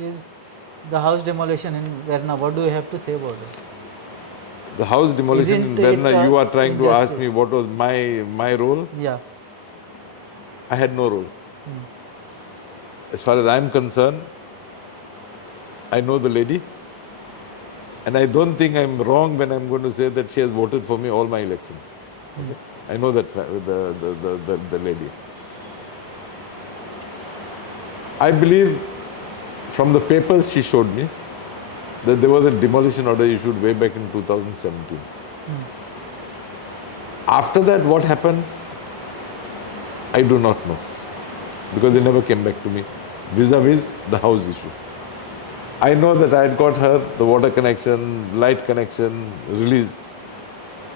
is the house demolition in Verna. What do you have to say about it? The house demolition Isn't in it Verna, you are trying to ask injustice? me what was my role? Yeah. I had no role. As far as I'm concerned, I know the lady, and I don't think I'm wrong when I'm going to say that she has voted for me all my elections. Okay? I know that the lady. I believe from the papers she showed me that there was a demolition order issued way back in 2017. After that, what happened? I do not know, because they never came back to me vis-a-vis the house issue. I know that I had got her the water connection, light connection released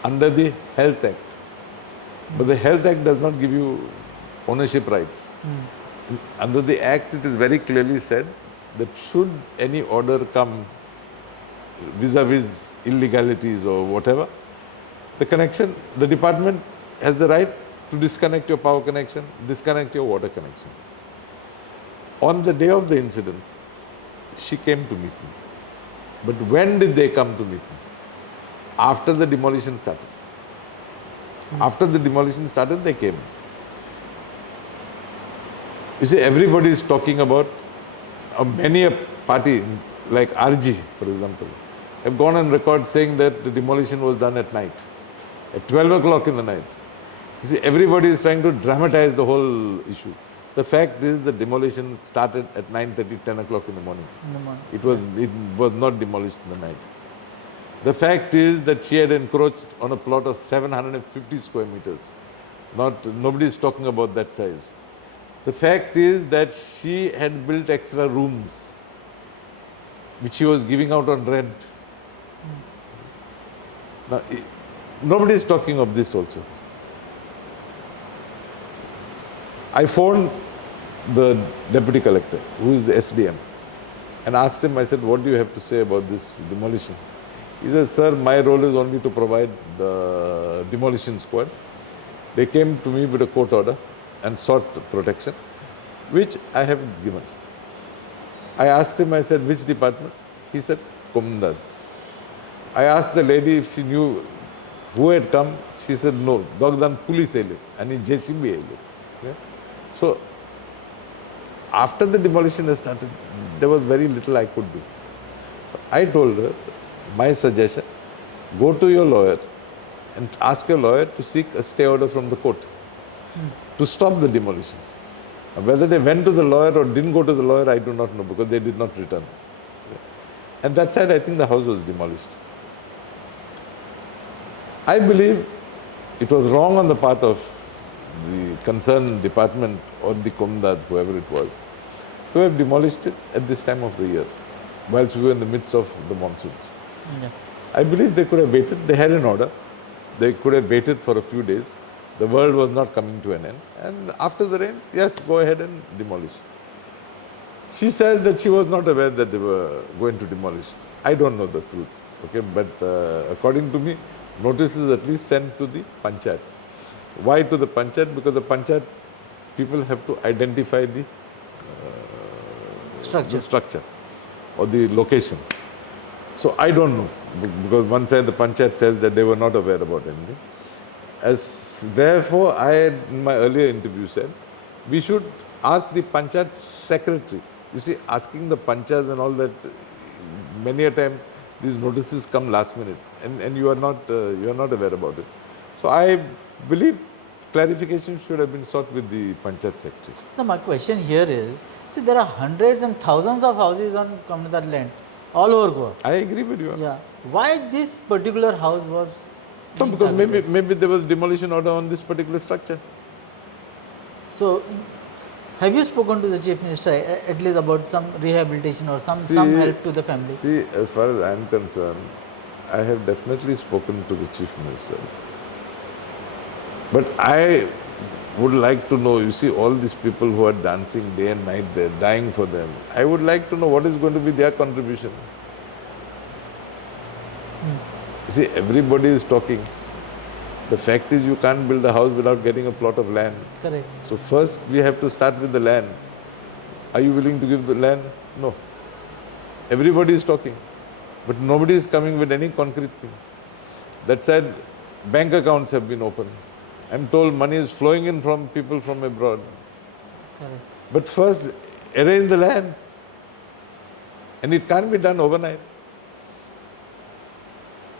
under the Health Act. But the Health Act does not give you ownership rights. Under the Act, it is very clearly said that should any order come vis-a-vis illegalities or whatever, the department has the right to disconnect your power connection, disconnect your water connection. On the day of the incident, she came to meet me. But when did they come to meet me? After the demolition started. After the demolition started, they came. You see, everybody is talking about many a party, like RG, for example, have gone on record saying that the demolition was done at night, at 12 o'clock in the night. You see, everybody is trying to dramatize the whole issue. The fact is the demolition started at 9:30, 10 o'clock in the morning. It was not demolished in the night. The fact is that she had encroached on a plot of 750 square meters. Nobody is talking about that size. The fact is that she had built extra rooms which she was giving out on rent. Now, nobody is talking of this also. I phoned the deputy collector, who is the SDM, and asked him, I said, what do you have to say about this demolition? He says, sir, my role is only to provide the demolition squad. They came to me with a court order and sought protection, which I have given. I asked him, I said, which department? He said, Komdad. I asked the lady if she knew who had come. She said, no, Dogdan police ele, and in JCB ele. Okay? So, after the demolition has started, there was very little I could do. So, I told her, my suggestion, go to your lawyer and ask your lawyer to seek a stay order from the court to stop the demolition. Whether they went to the lawyer or didn't go to the lawyer, I do not know, because they did not return. And that side, I think the house was demolished. I believe it was wrong on the part of the concerned department or the Komdad, whoever it was, to have demolished it at this time of the year, whilst we were in the midst of the monsoons. Yeah. I believe they could have waited. They had an order. They could have waited for a few days. The world was not coming to an end. And after the rains, yes, go ahead and demolish. She says that she was not aware that they were going to demolish. I don't know the truth. Okay, but according to me, notice is at least sent to the panchayat. Why to the panchayat? Because the panchayat people have to identify the structure or the location. So I don't know, because one side the panchayat says that they were not aware about anything. Therefore, I in my earlier interview said, we should ask the panchayat secretary. You see, asking the panchayats and all that, many a time these notices come last minute, and you are not aware about it. So I believe clarification should have been sought with the panchayat secretary. Now my question here is, see, there are hundreds and thousands of houses on communal land all over Goa. I agree with you. Yeah. Why this particular house was? No, because maybe there was demolition order on this particular structure. So, have you spoken to the Chief Minister at least about some rehabilitation or some help to the family? See, as far as I am concerned, I have definitely spoken to the Chief Minister. But I would like to know, you see, all these people who are dancing day and night, they're dying for them. I would like to know what is going to be their contribution. You see, everybody is talking. The fact is, you can't build a house without getting a plot of land. Correct. So first we have to start with the land. Are you willing to give the land? No. Everybody is talking, but nobody is coming with any concrete thing. That said, bank accounts have been opened. I'm told money is flowing in from people from abroad. Correct. But first, arrange the land. And it can't be done overnight.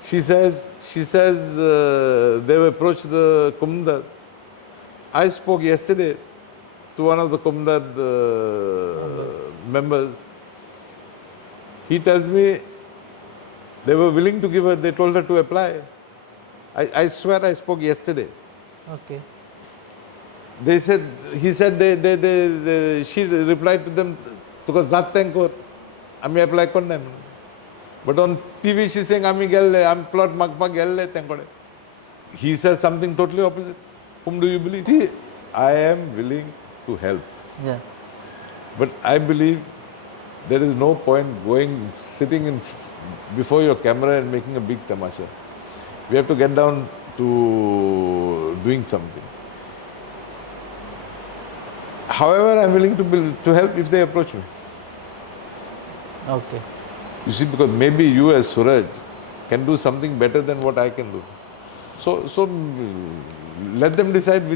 She says they've approached the Kumdar. I spoke yesterday to one of the Kumdar members. He tells me they were willing to give her, they told her to apply. I swear I spoke yesterday. Okay. They said, he said, she replied to them, "Tuka zattenkor, ami apply konnem." But on TV she's saying, "Ami gelle, am plot magpa gelle tenkore." He says something totally opposite. Whom do you believe? See, I am willing to help. Yeah. But I believe there is no point sitting before your camera and making a big tamasha. We have to get down to doing something. However, I'm willing to help if they approach me. Okay. You see, because maybe you as Suraj can do something better than what I can do. So let them decide which